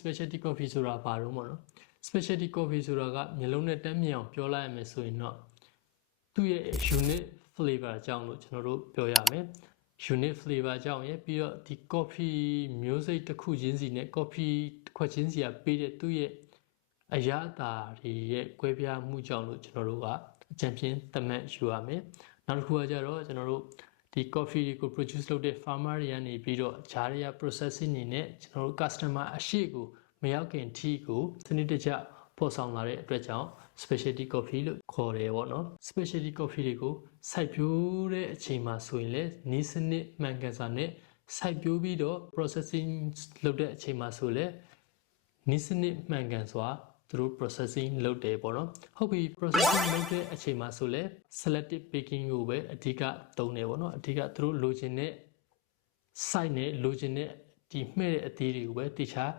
specialty coffee ဆိုတာဘာလို့မလို့ specialty coffee ဆိုတာကမျိုးလုံးနဲ့တက်မြင်အောင်ပြောလိုက်ရမယ်ဆိုရင်တော့သူ့ရဲ့ unit flavor အကြောင်းလို့ကျွန်တော်တို့ပြောရမယ် unit flavor အကြောင်းရယ်ပြီးတော့ဒီ coffee မျိုးစိတ်တစ်ခုချင်းစီနဲ့ coffee တစ်ခွက်ချင်းစီကပေးတဲ့သူ့ရဲ့အရသာတွေရဲ့ကွဲပြားမှုကြောင့်လို့ကျွန်တော်တို့ကအကြံပြင်းသတ်မှတ်ယူရမယ်နောက်တစ်ခုကကြတော့ကျွန်တော်တို့ ဒီ coffee ကို produce လုပ်တဲ့ farmer တွေကနေပြီးတော့ဂျားတွေက processing နေနဲ့ကျွန်တော်တို့ customer အရှိကိုမရောက်ခင်ထိကိုစနစ်တကျဖော်ဆောင်လာတဲ့အတွက်ကြောင့် specialty coffee လို့ခေါ်တယ်ပေါ့နော် specialty coffee တွေကိုစိုက်ပျိုးတဲ့အချိန်မှာဆိုရင်လည်းနီးစနစ်မှန်ကန်စွာနဲ့စိုက်ပျိုးပြီးတော့ processing လုပ်တဲ့အချိန်မှာဆိုလည်းနီးစနစ်မှန်ကန်စွာ သူတို့ processing လုပ်တယ်ပေါ့နော်ဟုတ်ပြီ processing လုပ်တဲ့အချိန်မှာဆိုလဲ selective baking ကိုပဲအဓိကသုံးတယ်ပေါ့နော်အဓိကသူတို့လိုချင်တဲ့ site နဲ့လိုချင်တဲ့ဒီမှဲ့တဲ့အသေးတွေကိုပဲတခြား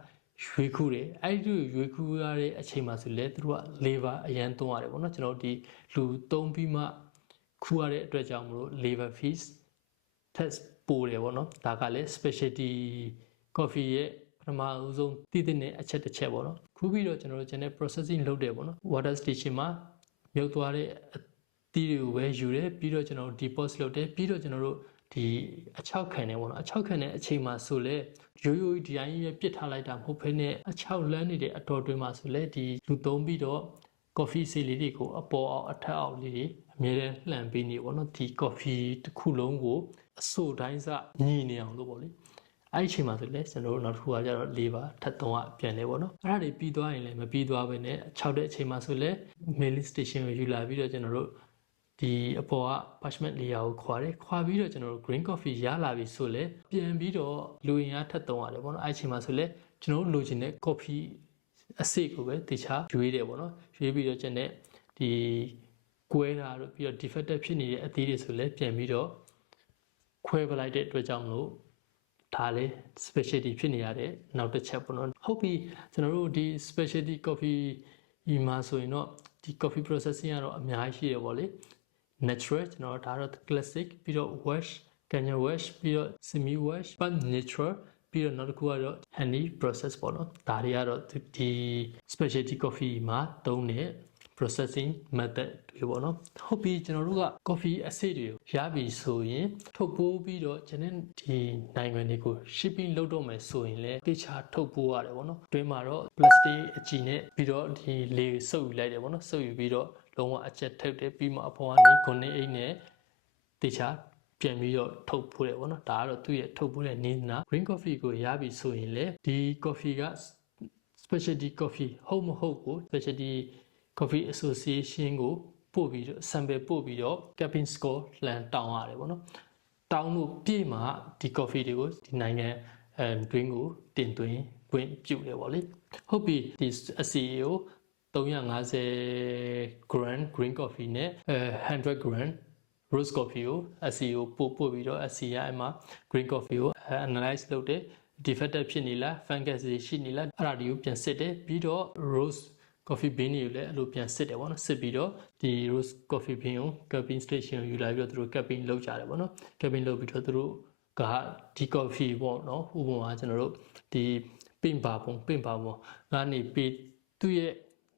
ရွေးခုတယ်အဲ့ဒီရွေးခုရတဲ့အချိန်မှာဆိုလဲသူတို့က labor အရန်သုံးရတယ်ပေါ့နော်ကျွန်တော်တို့ဒီလူသုံးပြီးမှခူရတဲ့အတွက်ကြောင့်မလို့ labor fees test ပို့တယ်ပေါ့နော်ဒါကလည်း specialty coffee ရဲ့ ပထမအဆုံးတည်တဲ့အချက်တစ်ချက်ပေါ့နော်ခုပြီးတော့ကျွန်တော်တို့ channel processing လုပ်တယ်ပေါ့နော် water station မှာမြုပ်သွားတဲ့အသီးတွေကိုပဲယူတယ်ပြီးတော့ကျွန်တော်တို့ deposit လုပ်တယ်ပြီးတော့ကျွန်တော်တို့ဒီအချောက်ခံနေပေါ့နော်အချောက်ခံတဲ့အချိန်မှာဆိုလဲရိုးရိုးဒီတိုင်းပဲပြစ်ထားလိုက်တာမဟုတ်ဘဲနဲ့အချောက်လန်းနေတဲ့အတော်တွင်းမှာဆိုလဲဒီလူသုံးပြီးတော့ coffee ဆေးလေးတွေကိုအပေါ်အောင်အထက်အောင်လေးတွေအမြဲတမ်းလှန်ပေးနေပေါ့နော်ဒီ coffee တစ်ခုလုံးကိုအစိုးတိုင်းစညီနေအောင်လို့ပေါ့လေ အဲ့ဒီအချိန်မှာဆိုလဲကျွန်တော်တို့နောက်တစ်ခုကကြတော့၄ပါထပ်သုံးကပြန်လဲပေါ့နော်အဲ့ဒါတွေပြီးသွားရင်လည်းမပြီးသွားဘဲနဲ့6တဲ့အချိန်မှာဆိုလဲ mailing station ကိုယူလာပြီးတော့ကျွန်တော်တို့ဒီအပေါ်က parchment layer ကိုခွာတယ်ခွာပြီးတော့ကျွန်တော်တို့ green coffee ရလာပြီဆိုလဲပြန်ပြီးတော့လူရင်အားထပ်သုံးရတယ်ပေါ့နော်အဲ့ဒီအချိန်မှာဆိုလဲကျွန်တော်တို့လိုချင်တဲ့ coffee အစိတ်ကိုပဲတခြားရွေးတယ်ပေါ့နော်ရွေးပြီးတော့ကျန်တဲ့ဒီကွဲတာတို့ပြီးတော့ defective ဖြစ်နေတဲ့အသီးတွေဆိုလဲပြန်ပြီးတော့ခွဲပလိုက်တဲ့အတွက်ကြောင့်မလို့ ဒါလည်း specialty ဖြစ်နေရတဲ့နောက်တစ်ချက်ပေါ့နော်ဟုတ်ပြီကျွန်တော်တို့ဒီ specialty coffee ဒီမှာဆိုရင်တော့ဒီ coffee processing ကတော့အများကြီးရှိတယ်ပေါ့လေ natural ကျွန်တော်တို့ဒါတော့ classic ပြီးတော့ wash Kenya wash ပြီးတော့ semi wash but natural ပြီးတော့နောက်တစ်ခုကတော့ honey process ပေါ့နော်ဒါတွေကတော့ဒီ specialty coffee မှာသုံးတဲ့ processing method တွေပေါ့နော်ဟုတ်ပြီကျွန်တော်တို့က coffee အစိတ်တွေကိုရပြီဆိုရင်ထုတ်ပိုးပြီးတော့ကျွန်တော်ဒီနိုင်ငံတွေကို shipping လုပ်တော့မယ်ဆိုရင်လည်းတေချာထုတ်ပိုးရတယ်ပေါ့နော်တွင်းမှာတော့ plastic အကြည်နဲ့ပြီးတော့ဒီလေစုပ်ယူလိုက်တယ်ပေါ့နော်စုပ်ယူပြီးတော့လုံးဝအချက်ထုတ်တယ်ပြီးမှအပေါ်ကနေခုနှစ်အိတ်နဲ့တေချာပြန်ပြီးတော့ထုတ်ဖို့တယ်ပေါ့နော်ဒါကတော့သူ့ရဲ့ထုတ်ဖို့တဲ့နည်းနာ green coffee ကိုရပြီဆိုရင်လေဒီ coffee က specialty coffee ဟုတ်မဟုတ်ကို specialty coffee association ကိုပို့ပြီးတော့ sample ပို့ပြီးတော့ cabin score လန်တောင်းရတယ်ပေါ့နော်တောင်းလို့ပြည့်မှာဒီ coffee တွေကိုဒီနိုင်ငံအဲ green ကိုတင်သွင်းခွင့်ပြုတယ်ပေါ့လေဟုတ်ပြီဒီ SEO 350 gram green coffee နဲ့အဲ100 gram rose coffee ကို SEO ပို့ပို့ပြီးတော့ SEO အဲ့မှာ green coffee ကို analyze လုပ်တယ် defective ဖြစ်နေလား fungus တွေရှိနေလားအဲ့ဒါတွေကိုပြန်စစ်တယ်ပြီးတော့ rose coffee bean တွေကိုလည်းအဲ့လိုပြန်စစ်တယ်ပေါ့နော်စစ်ပြီးတော့ဒီ rose coffee bean ကို cupping station ကိုယူလာပြီးတော့သူတို့ cupping လုပ်ကြတယ်ပေါ့နော် cupping လုပ်ပြီးတော့သူတို့ကဒီ coffee ပေါ့နော်ဥပမာကျွန်တော်တို့ဒီပင့်ပါပုံပင့်ပါပုံကနေပြီးသူ့ရဲ့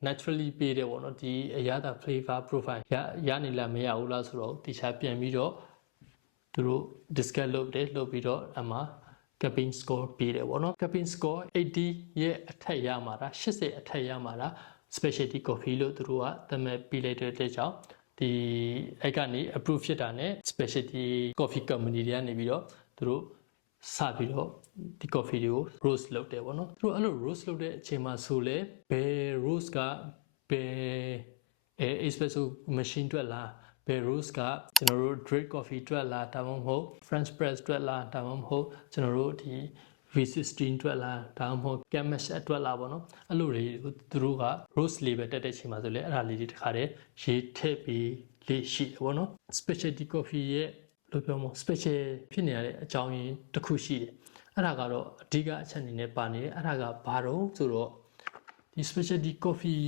naturally ပေးတယ်ပေါ့နော်ဒီအရသာ flavor profile ရရနေလားမရဘူးလားဆိုတော့တခြားပြန်ပြီးတော့သူတို့ discuss လုပ်တယ်လုပ်ပြီးတော့အမှ capping score ပေးတယ်ပေါ့နော် capping score 80ရဲ့အထက်ရမှာလား80အထက်ရမှာလား specialty coffee လို့သူတို့ကသတ်မှတ်ပေးလိုက်တဲ့အတွက်ကြောင့်ဒီအဲ့ကနေ approve ဖြစ်တာနဲ့ specialty coffee company တွေကနေပြီးတော့သူတို့စပြီးတော့ဒီ coffee တွေကို roast လုပ်တယ်ပေါ့နော်သူတို့အဲ့လို roast လုပ်တဲ့အချိန်မှာဆိုလဲဘယ် roast ကဘယ်အဲ espresso machine အတွက်လားဘယ် roast ကကျွန်တော်တို့ drip coffee အတွက်လားဒါမှမဟုတ် french press အတွက်လားဒါမှမဟုတ်ကျွန်တော်တို့ဒီ V16 အတွက်လားဒါမှမဟုတ် Camash အတွက်လားပေါ့နော်အဲ့လိုတွေသူတို့က roast label တက်တဲ့အချိန်မှာဆိုလဲအဲ့ဒါလေးတွေတခါတည်းရေးထည့်ပြီးလေးရှိတယ်ပေါ့နော် specialty coffee ရဲ့လို့ပြောမ special ဖြစ်နေရတဲ့အကြောင်းရင်းတစ်ခုရှိတယ်အဲ့ဒါကတော့အဓိကအချက်အနေနဲ့ပါနေတယ်အဲ့ဒါကဘာတော့ဆိုတော့ဒီ specialty coffee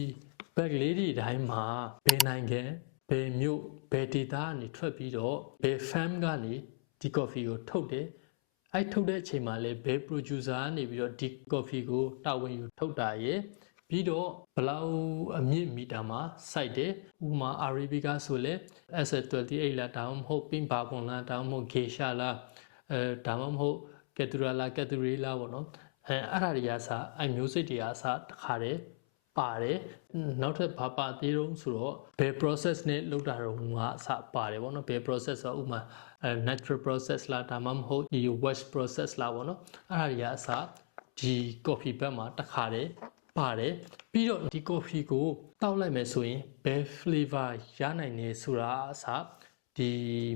bag လေးတွေတိုင်းမှာဘယ်နိုင်ငံဘယ်မြို့ဘယ်ဒေသကနေထွက်ပြီးတော့ဘယ် farm ကနေဒီ coffee ကိုထုတ်တယ် အဲ့ထုတ်တဲ့အချိန်မှာလည်းဘယ် producer ကနေပြီးတော့ဒီ coffee ကိုတာဝန်ယူထုတ်တာရယ်ပြီးတော့ဘလောက်အမြင့်မီတာမှာစိုက်တယ်ဥပမာ Arabica ဆိုလဲ S28 လားဒါမှမဟုတ် Pink Bourbon လားဒါမှမဟုတ် Geisha လားအဲဒါမှမဟုတ် Caturra လား Caturri လားပေါ့နော်အဲအဲ့ဒါတွေကစအဲ့မျိုးစိတ်တွေကစတခါတည်းပါတယ်နောက်ထပ်ဘာပါသေးတော့ဆိုတော့ဘယ် process နဲ့လုပ်တာတော့ကအစပါတယ်ပေါ့နော်ဘယ် process ဆိုတော့ဥပမာအဲ natural process လားဒါမှမဟုတ်ဒီ wash process လားပေါ့နော်အဲ့ဒါတွေကအစဒီ coffee ဘက်မှာတခါတည်းပါတယ်ပြီးတော့ဒီ coffee ကိုတောက်လိုက်မယ်ဆိုရင်ဘယ် flavor ရနိုင်နေဆိုတာအစဒီ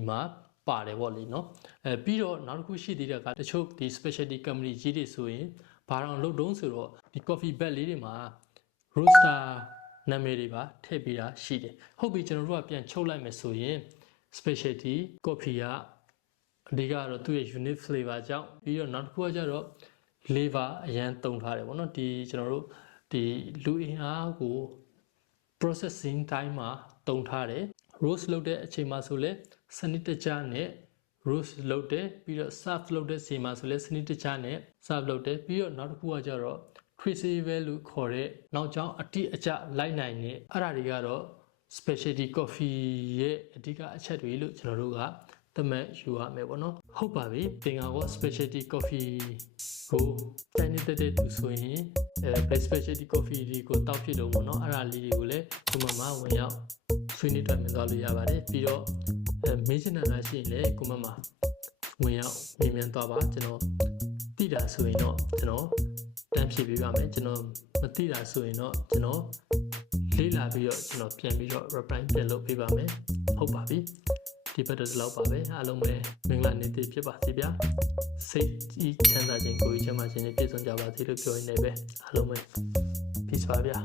မှာပါတယ်ပေါ့လေနော်အဲပြီးတော့နောက်တစ်ခုရှိသေးတယ်ကတချို့ဒီ specialty company ကြီးတွေဆိုရင်ဘာတော့လုပ်တုံးဆိုတော့ဒီ coffee bag လေးတွေမှာ roaster နာမည်တွေပါထည့်ပေးတာရှိတယ်ဟုတ်ပြီကျွန်တော်တို့ကပြန်ချုပ်လိုက်မယ်ဆိုရင် specialty coffee ကအဓိကကတော့သူ့ရဲ့ unique flavor ကြောင့်ပြီးတော့နောက်တစ်ခုကကျတော့ flavor အရန်တုံထားတယ်ပေါ့နော်ဒီကျွန်တော်တို့ဒီလူအင်အားကို processing time မှာတုံထားတယ် roast လုပ်တဲ့အချိန်မှာဆိုလဲစနစ်တကျနဲ့ roast လုပ်တယ်ပြီးတော့ serve လုပ်တဲ့ချိန်မှာဆိုလဲစနစ်တကျနဲ့ serve လုပ်တယ်ပြီးတော့နောက်တစ်ခုကကျတော့ crucible လို့ခေါ်တဲ့နောက်ကျောင်းအတိအကျလိုက်နိုင်တဲ့အဲ့ဒါတွေကတော့ specialty coffee ရဲ့အဓိကအချက်တွေလို့ကျွန်တော်တို့ကသတ်မှတ်ယူရမယ်ပေါ့နော်ဟုတ်ပါပြီသင်္ကာကော specialty coffee ကိုတိုင်းနေတဲ့တဲ့သူဆိုရင်အဲ specialty coffee တွေကိုတောက်ဖြစ်တော့ပေါ့နော်အဲ့ဒါလေးတွေကိုလည်းဒီမှာမှဝင်ရောက်ဆွေးနွေးတွေ့မြင်သွားလို့ရပါတယ်ပြီးတော့အဲမေးချင်တာလားရှိရင်လည်းကိုမမဝင်ရောက်မြင်မြန်သွားပါကျွန်တော်တိတာဆိုရင်တော့ကျွန်တော်တန်းဖြည့်ပေးပါမယ်ကျွန်တော်မတိတာဆိုရင်တော့ကျွန်တော် လေ့လာပြီးတော့ကျွန်တော်ပြန်ပြီးတော့ reply ပြန်လုပ်ပေးပါမယ်ဟုတ်ပါပြီဒီဘက်တော့ဒီလောက်ပါပဲအားလုံးပဲမင်္ဂလာနေ့တည်းဖြစ်ပါစေဗျာစိတ်ကြီးချမ်းသာခြင်းကိုယ်ကြီးချမ်းသာခြင်းနဲ့ပြည့်စုံကြပါစေလို့ပြောရင်းနဲ့ပဲအားလုံးပဲ peace ပါဗျာ